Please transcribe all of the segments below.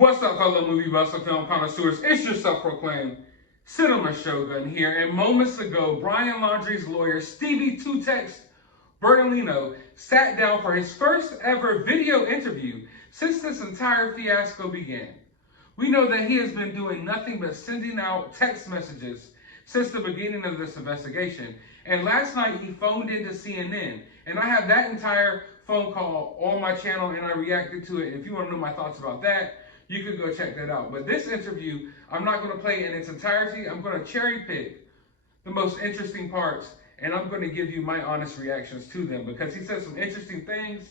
What's up, fellow movie buffs and film connoisseurs? It's your self-proclaimed cinema shogun here. And moments ago, Brian Laundrie's lawyer, Stevie Two Text Bertolino, sat down for his first ever video interview since this entire fiasco began. We know that he has been doing nothing but sending out text messages since the beginning of this investigation. And last night he phoned into CNN, and I have that entire phone call on my channel and I reacted to it. If you want to know my thoughts about that, you can go check that out. But this interview, I'm not going to play in its entirety. I'm going to cherry pick the most interesting parts, and I'm going to give you my honest reactions to them because he said some interesting things.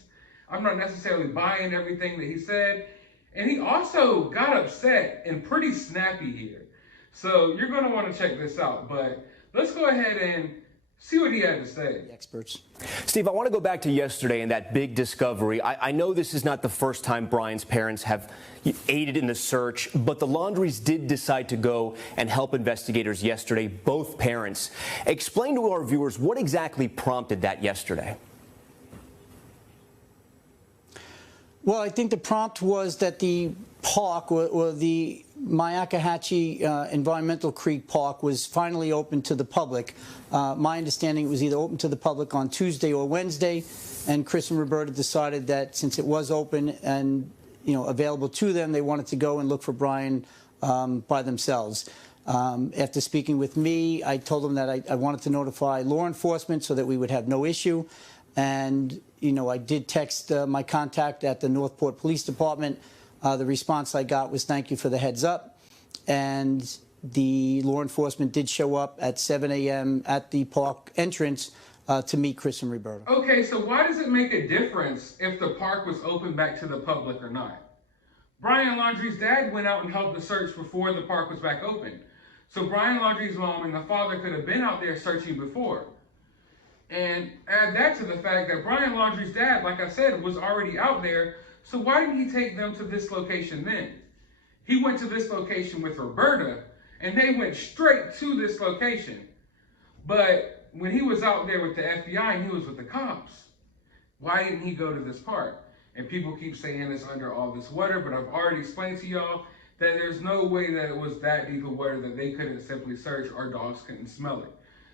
I'm not necessarily buying everything that he said. And he also got upset and pretty snappy here. So you're going to want to check this out. But let's go ahead and see what he had to say. Experts. Steve, I want to go back to yesterday and that big discovery. I know this is not the first time Brian's parents have aided in the search, but the Laundries did decide to go and help investigators yesterday, both parents. Explain to our viewers what exactly prompted that yesterday. Well, I think the prompt was that the park, or the Myakkahatchee Environmental Creek Park, was finally open to the public. My understanding, it was either open to the public on Tuesday or Wednesday, and Chris and Roberta decided that since it was open and available to them, they wanted to go and look for Brian by themselves. After speaking with me, I told them that I wanted to notify law enforcement so that we would have no issue. And, I did text my contact at the Northport Police Department. The response I got was thank you for the heads up. And the law enforcement did show up at 7 a.m. at the park entrance to meet Chris and Roberta. Okay, so why does it make a difference if the park was open back to the public or not? Brian Laundrie's dad went out and helped the search before the park was back open. So Brian Laundrie's mom and the father could have been out there searching before. And add that to the fact that Brian Laundrie's dad, like I said, was already out there. So why didn't he take them to this location then? He went to this location with Roberta, and they went straight to this location. But when he was out there with the FBI and he was with the cops, why didn't he go to this park? And people keep saying it's under all this water, but I've already explained to y'all that there's no way that it was that deep of water that they couldn't simply search or dogs couldn't smell it.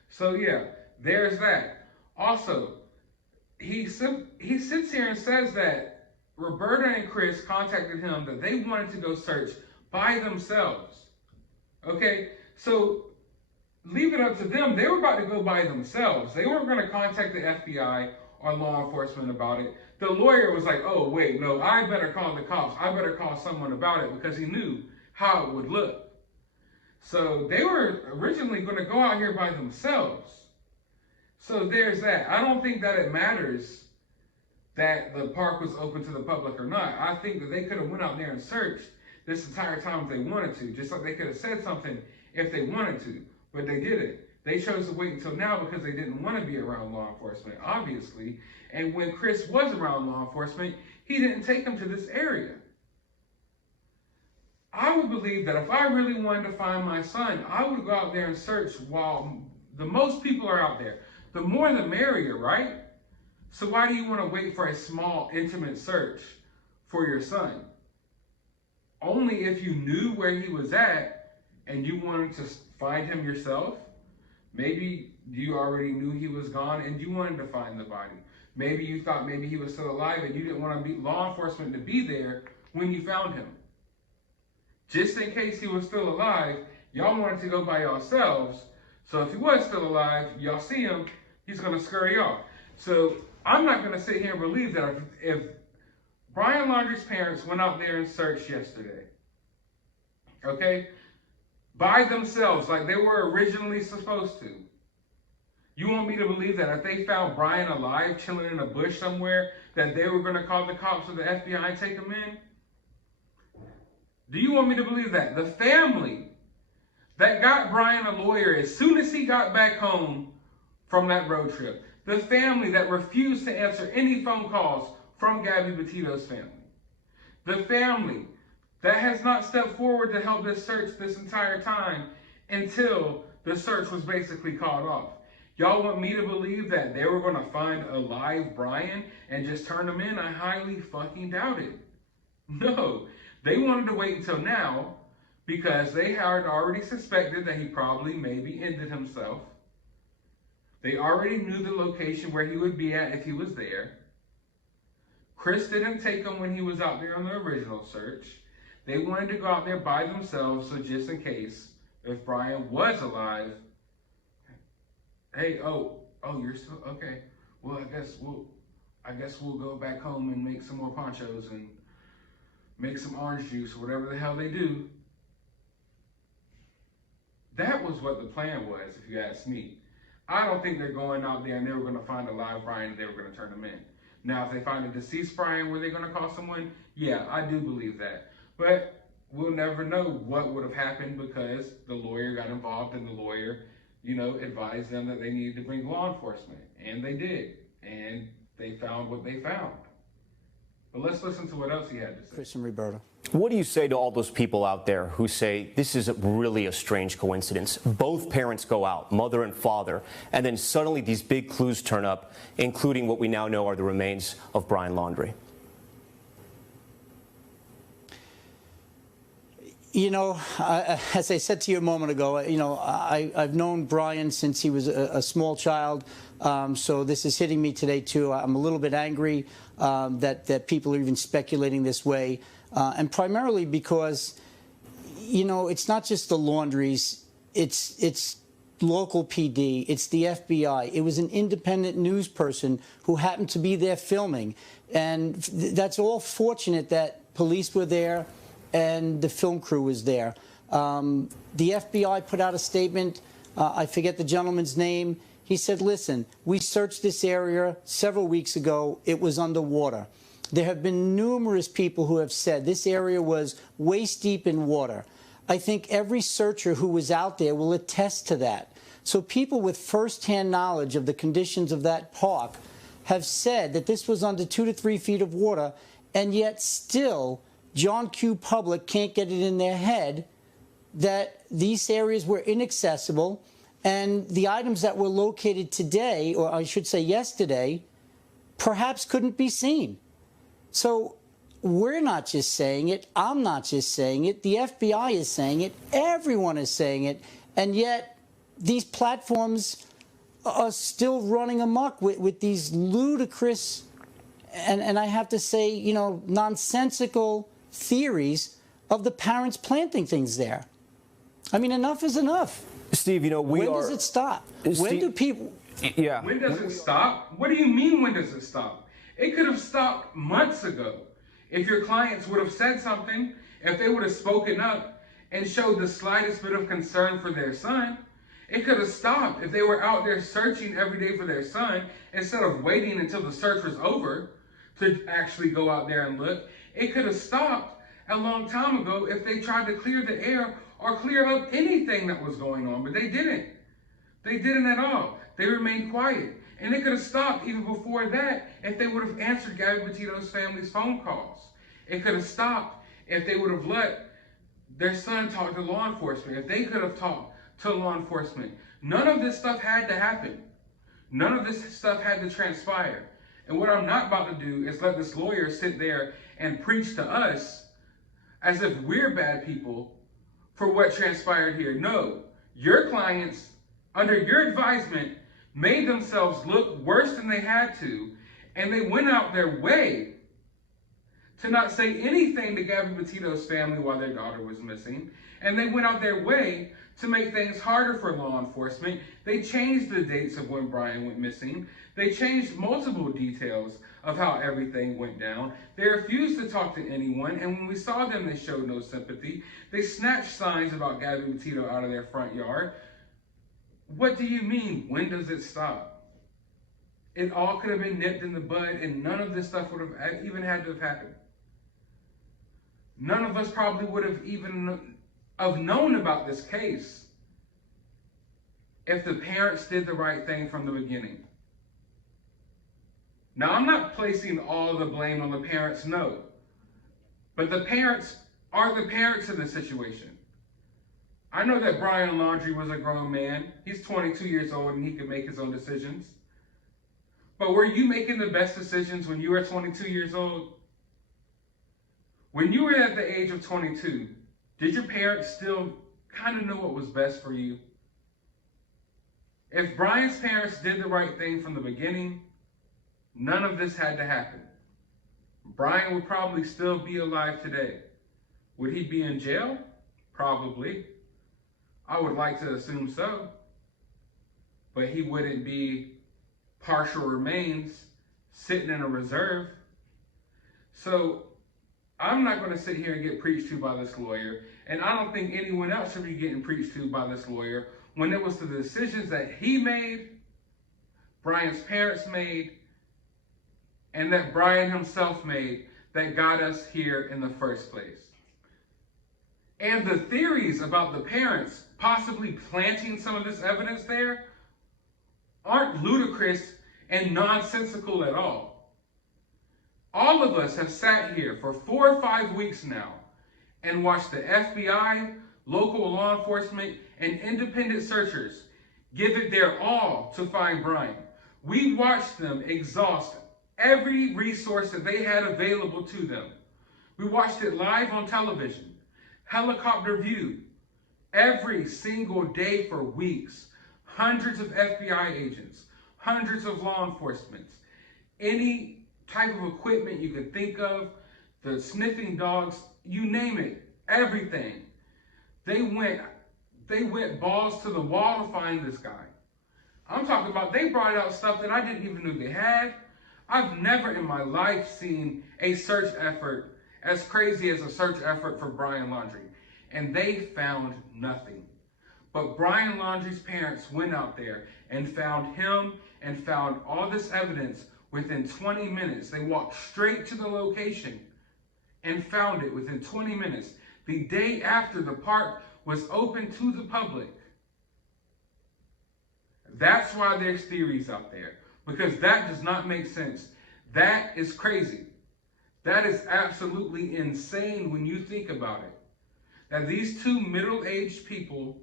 So yeah, there's that. Also, he sits here and says that Roberta and Chris contacted him that they wanted to go search by themselves. Okay, so leave it up to them. They were about to go by themselves. They weren't going to contact the FBI or law enforcement about it. The lawyer was like, oh, wait, no, I better call the cops. I better call someone about it because he knew how it would look. So they were originally going to go out here by themselves. So there's that. I don't think that it matters that the park was open to the public or not. I think that they could have went out there and searched this entire time if they wanted to, just like they could have said something if they wanted to, but they didn't. They chose to wait until now because they didn't want to be around law enforcement, obviously. And when Chris was around law enforcement, he didn't take them to this area. I would believe that if I really wanted to find my son, I would go out there and search while the most people are out there. The more the merrier, right? So why do you want to wait for a small, intimate search for your son? Only if you knew where he was at and you wanted to find him yourself. Maybe you already knew he was gone and you wanted to find the body. Maybe you thought maybe he was still alive and you didn't want law enforcement to be there when you found him. Just in case he was still alive, y'all wanted to go by yourselves. So if he was still alive, y'all see him, he's going to scurry off. So I'm not going to sit here and believe that if Brian Laundrie's parents went out there and searched yesterday, okay, by themselves, like they were originally supposed to, you want me to believe that if they found Brian alive, chilling in a bush somewhere, that they were going to call the cops or the FBI and take him in? Do you want me to believe that? The family that got Brian a lawyer as soon as he got back home from that road trip. The family that refused to answer any phone calls from Gabby Petito's family. The family that has not stepped forward to help this search this entire time until the search was basically called off. Y'all want me to believe that they were going to find a live Brian and just turn him in? I highly fucking doubt it. No. They wanted to wait until now because they had already suspected that he probably maybe ended himself. They already knew the location where he would be at if he was there. Chris didn't take him when he was out there on the original search. They wanted to go out there by themselves, so just in case, if Brian was alive, hey, you're still okay. Well, I guess we'll go back home and make some more ponchos and make some orange juice or whatever the hell they do. That was what the plan was, if you ask me. I don't think they're going out there and they were going to find a live Brian and they were going to turn him in. Now, if they find a deceased Brian, were they going to call someone? Yeah, I do believe that. But we'll never know what would have happened because the lawyer got involved and the lawyer, advised them that they needed to bring law enforcement. And they did. And they found what they found. But let's listen to what else he had to say. Chris and Roberto. What do you say to all those people out there who say this is really a strange coincidence? Both parents go out, mother and father, and then suddenly these big clues turn up, including what we now know are the remains of Brian Laundrie. As I said to you a moment ago, I've known Brian since he was a small child, so this is hitting me today too. I'm a little bit angry that people are even speculating this way, and primarily because, it's not just the Laundries, it's local PD, it's the FBI. It was an independent news person who happened to be there filming, and that's all fortunate that police were there and the film crew was there. The FBI put out a statement. I forget the gentleman's name. He said, listen, we searched this area several weeks ago. It was underwater. There have been numerous people who have said this area was waist deep in water. I think every searcher who was out there will attest to that. So people with firsthand knowledge of the conditions of that park have said that this was under 2 to 3 feet of water, and yet still John Q. Public can't get it in their head that these areas were inaccessible, and the items that were located today, or I should say yesterday, perhaps couldn't be seen. So we're not just saying it. I'm not just saying it. The FBI is saying it. Everyone is saying it. And yet these platforms are still running amok with these ludicrous and I have to say, nonsensical theories of the parents planting things there. I mean, enough is enough. Steve, when does it stop? When do people... Yeah. When does it stop? What do you mean, when does it stop? It could have stopped months ago. If your clients would have said something, if they would have spoken up and showed the slightest bit of concern for their son, it could have stopped. If they were out there searching every day for their son, instead of waiting until the search was over to actually go out there and look, it could have stopped a long time ago if they tried to clear the air or clear up anything that was going on, but they didn't. They didn't at all. They remained quiet. And it could have stopped even before that if they would have answered Gabby Petito's family's phone calls. It could have stopped if they would have let their son talk to law enforcement, if they could have talked to law enforcement. None of this stuff had to happen. None of this stuff had to transpire. And what I'm not about to do is let this lawyer sit there and preach to us as if we're bad people for what transpired here. No, your clients, under your advisement, made themselves look worse than they had to, and they went out their way to not say anything to Gabby Petito's family while their daughter was missing, and they went out their way to make things harder for law enforcement. They changed the dates of when Brian went missing. They changed multiple details of how everything went down. They refused to talk to anyone, and when we saw them, they showed no sympathy. They snatched signs about Gabby Petito out of their front yard. What do you mean, when does it stop? It all could have been nipped in the bud, and none of this stuff would have even had to have happened. None of us probably would have even known about this case if the parents did the right thing from the beginning. Now, I'm not placing all the blame on the parents, no. But the parents are the parents in this situation. I know that Brian Laundrie was a grown man. He's 22 years old and he can make his own decisions. But were you making the best decisions when you were 22 years old? When you were at the age of 22, did your parents still kind of know what was best for you? If Brian's parents did the right thing from the beginning, none of this had to happen. Brian would probably still be alive today. Would he be in jail? Probably. I would like to assume so. But he wouldn't be partial remains sitting in a reserve. So I'm not going to sit here and get preached to by this lawyer, and I don't think anyone else should be getting preached to by this lawyer when it was the decisions that he made, Brian's parents made, and that Brian himself made that got us here in the first place. And the theories about the parents possibly planting some of this evidence there aren't ludicrous and nonsensical at all. All of us have sat here for 4 or 5 weeks now and watched the FBI, local law enforcement, and independent searchers give it their all to find Brian. We watched them exhaust every resource that they had available to them. We watched it live on television, helicopter view, every single day for weeks. Hundreds of FBI agents, hundreds of law enforcement, any type of equipment you could think of, the sniffing dogs, you name it, everything. They went balls to the wall to find this guy. I'm talking about they brought out stuff that I didn't even know they had. I've never in my life seen a search effort as crazy as a search effort for Brian Laundrie. And they found nothing. But Brian Laundrie's parents went out there and found him and found all this evidence within 20 minutes. They walked straight to the location and found it within 20 minutes. The day after the park was open to the public. That's why there's theories out there, because that does not make sense. That is crazy. That is absolutely insane when you think about it. That these two middle-aged people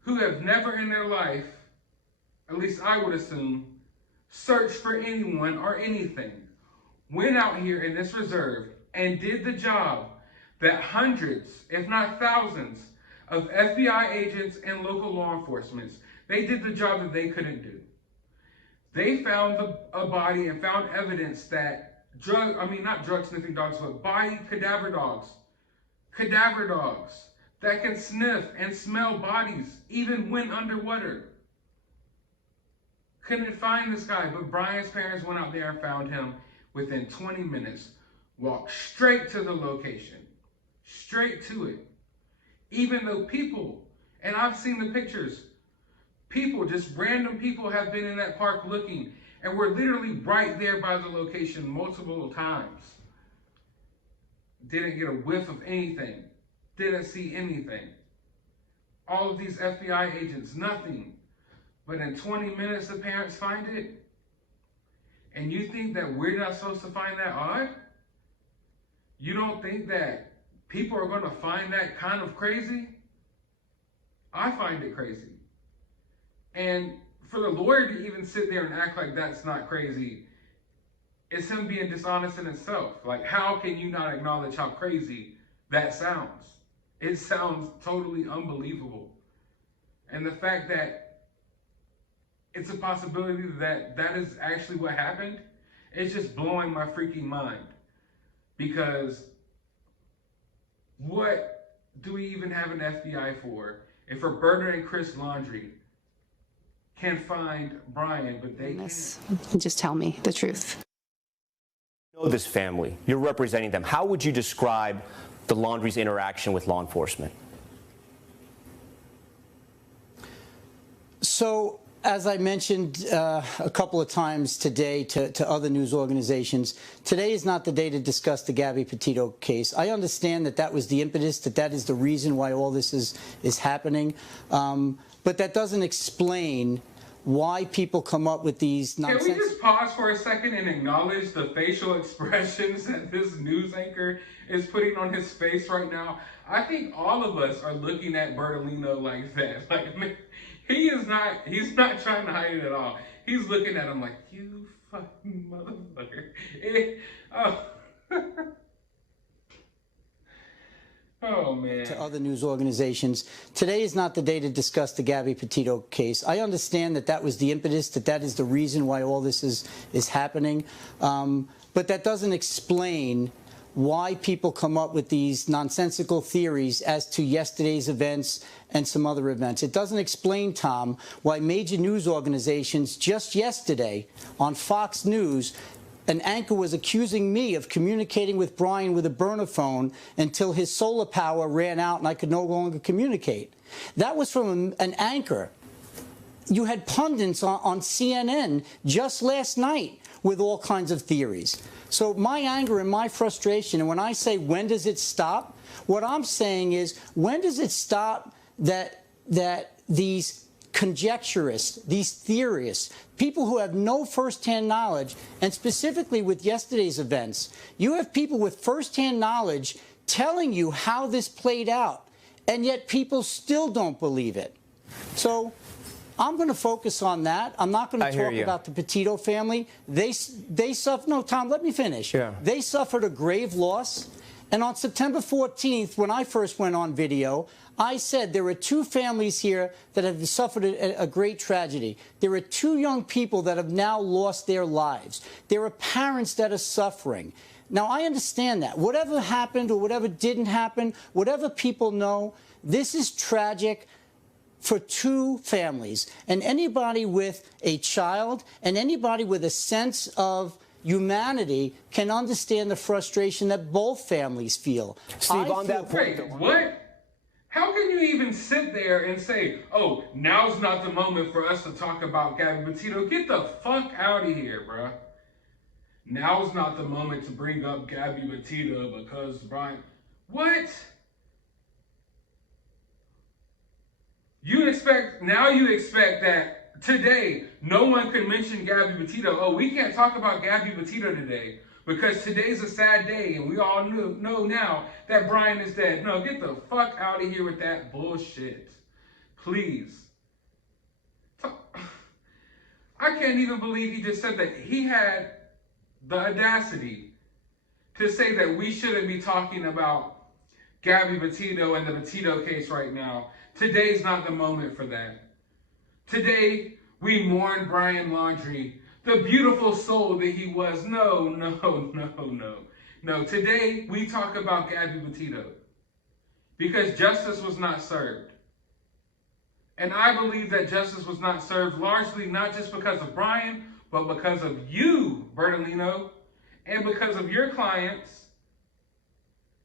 who have never in their life, at least I would assume, searched for anyone or anything, went out here in this reserve and did the job that hundreds, if not thousands, of FBI agents and local law enforcement, they did the job that they couldn't do. They found a body and found evidence that not drug sniffing dogs, but body cadaver dogs that can sniff and smell bodies even when underwater. Couldn't find this guy, but Brian's parents went out there and found him within 20 minutes, walked straight to the location, straight to it. Even though people, and I've seen the pictures, people, just random people have been in that park looking, and we're literally right there by the location multiple times. Didn't get a whiff of anything. Didn't see anything. All of these FBI agents, nothing. But in 20 minutes, the parents find it. And you think that we're not supposed to find that odd? You don't think that people are going to find that kind of crazy? I find it crazy. And for the lawyer to even sit there and act like that's not crazy, it's him being dishonest in itself. Like, how can you not acknowledge how crazy that sounds? It sounds totally unbelievable. And the fact that it's a possibility that that is actually what happened, it's just blowing my freaking mind. Because what do we even have an FBI for if Roberta and Chris Laundrie can find Brian, but they can't? Just tell me the truth. You know this family. You're representing them. How would you describe the Laundrie's interaction with law enforcement? So, as I mentioned a couple of times today to other news organizations, today is not the day to discuss the Gabby Petito case. I understand that that was the impetus, that is the reason why all this is happening, but that doesn't explain why people come up with these nonsense. Can we just pause for a second and acknowledge the facial expressions that this news anchor is putting on his face right now? I think all of us are looking at Bertolino like that. Like, man, he's not trying to hide it at all. He's looking at him like, you fucking motherfucker. Oh, man. To other news organizations. Today is not the day to discuss the Gabby Petito case. I understand that that was the impetus, that is the reason why all this is happening. But that doesn't explain why people come up with these nonsensical theories as to yesterday's events and some other events. It doesn't explain, Tom, why major news organizations just yesterday on Fox News, an anchor was accusing me of communicating with Brian with a burner phone until his solar power ran out and I could no longer communicate. That was from an anchor. You had pundits on CNN just last night with all kinds of theories. So my anger and my frustration, and when I say when does it stop, what I'm saying is when does it stop that these conjecturists, these theorists, people who have no firsthand knowledge, and specifically with yesterday's events, you have people with firsthand knowledge telling you how this played out, and yet people still don't believe it. So I'm going to focus on that. I'm not going to talk about the Petito family. They suffered. No, Tom, let me finish. Yeah. They suffered a grave loss. And on September 14th, when I first went on video, I said there are two families here that have suffered a great tragedy. There are two young people that have now lost their lives. There are parents that are suffering. Now, I understand that. Whatever happened or whatever didn't happen, whatever people know, this is tragic for two families. And anybody with a child and anybody with a sense of humanity can understand the frustration that both families feel. Steve, on that point, wait, what? How can you even sit there and say, oh, now's not the moment for us to talk about Gabby Petito? Get the fuck out of here, bruh. Now's not the moment to bring up Gabby Petito because Brian... What? You expect that today no one can mention Gabby Petito. Oh, we can't talk about Gabby Petito today because today's a sad day and we all know now that Brian is dead. No, get the fuck out of here with that bullshit. Please. I can't even believe he just said that. He had the audacity to say that we shouldn't be talking about Gabby Petito and the Petito case right now. Today's not the moment for that. Today, we mourn Brian Laundrie, the beautiful soul that he was. No. Today, we talk about Gabby Petito because justice was not served. And I believe that justice was not served largely not just because of Brian, but because of you, Bertolino, and because of your clients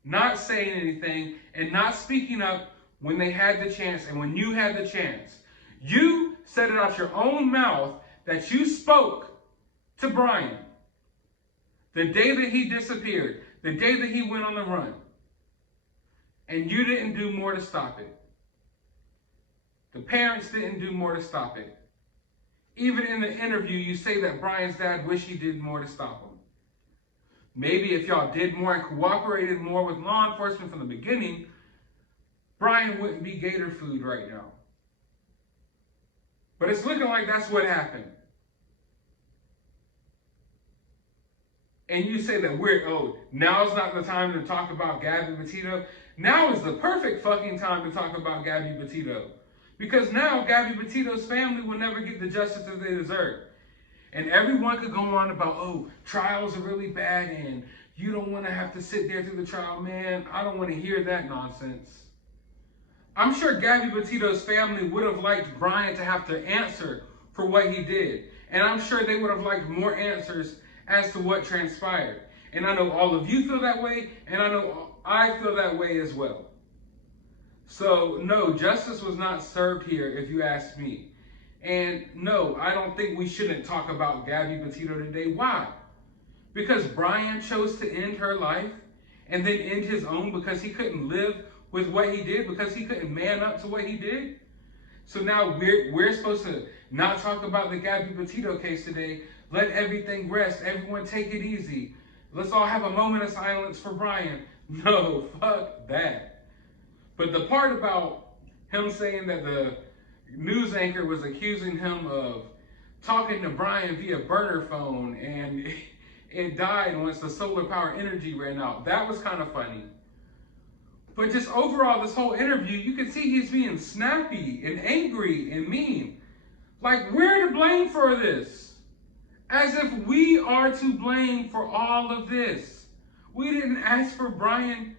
not saying anything and not speaking up when they had the chance and when you had the chance. You said it out your own mouth that you spoke to Brian the day that he disappeared, the day that he went on the run, and you didn't do more to stop it. The parents didn't do more to stop it. Even in the interview, you say that Brian's dad wished he did more to stop him. Maybe if y'all did more and cooperated more with law enforcement from the beginning, Brian wouldn't be gator food right now. But it's looking like that's what happened. And you say that now's not the time to talk about Gabby Petito. Now is the perfect fucking time to talk about Gabby Petito. Because now Gabby Petito's family will never get the justice that they deserve. And everyone could go on about, oh, trials are really bad and you don't want to have to sit there through the trial. Man, I don't want to hear that nonsense. I'm sure Gabby Petito's family would have liked Brian to have to answer for what he did. And I'm sure they would have liked more answers as to what transpired. And I know all of you feel that way, and I know I feel that way as well. So, no, justice was not served here, if you ask me. And no, I don't think we shouldn't talk about Gabby Petito today. Why? Because Brian chose to end her life and then end his own because he couldn't live with what he did, because he couldn't man up to what he did. So now we're supposed to not talk about the Gabby Petito case today. Let everything rest. Everyone take it easy. Let's all have a moment of silence for Brian. No, fuck that. But the part about him saying that the news anchor was accusing him of talking to Brian via burner phone and it died once the solar power energy ran out, that was kind of funny. But just overall, this whole interview, you can see he's being snappy and angry and mean. Like, we're to blame for this. As if we are to blame for all of this. We didn't ask for Brian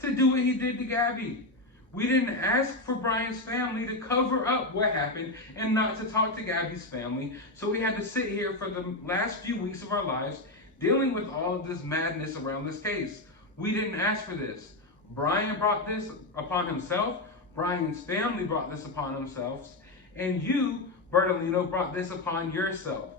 to do what he did to Gabby. We didn't ask for Brian's family to cover up what happened and not to talk to Gabby's family. So we had to sit here for the last few weeks of our lives dealing with all of this madness around this case. We didn't ask for this. Brian brought this upon himself. Brian's family brought this upon themselves. And you, Bertolino, brought this upon yourself.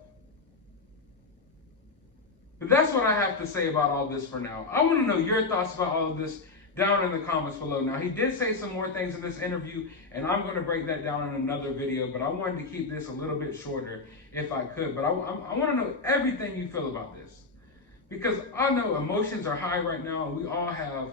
But that's what I have to say about all this for now. I want to know your thoughts about all of this down in the comments below. Now, he did say some more things in this interview, and I'm going to break that down in another video, but I wanted to keep this a little bit shorter if I could. But I want to know everything you feel about this, because I know emotions are high right now, and we all have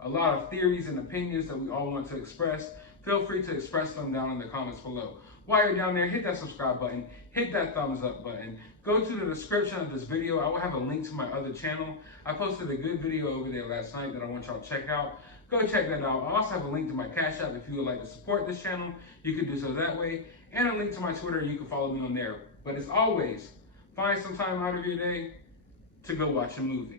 a lot of theories and opinions that we all want to express. Feel free to express them down in the comments below. While you're down there, hit that subscribe button, hit that thumbs up button. Go to the description of this video. I will have a link to my other channel. I posted a good video over there last night that I want y'all to check out. Go check that out. I also have a link to my CashApp if you would like to support this channel. You can do so that way. And a link to my Twitter. You can follow me on there. But as always, find some time out of your day to go watch a movie.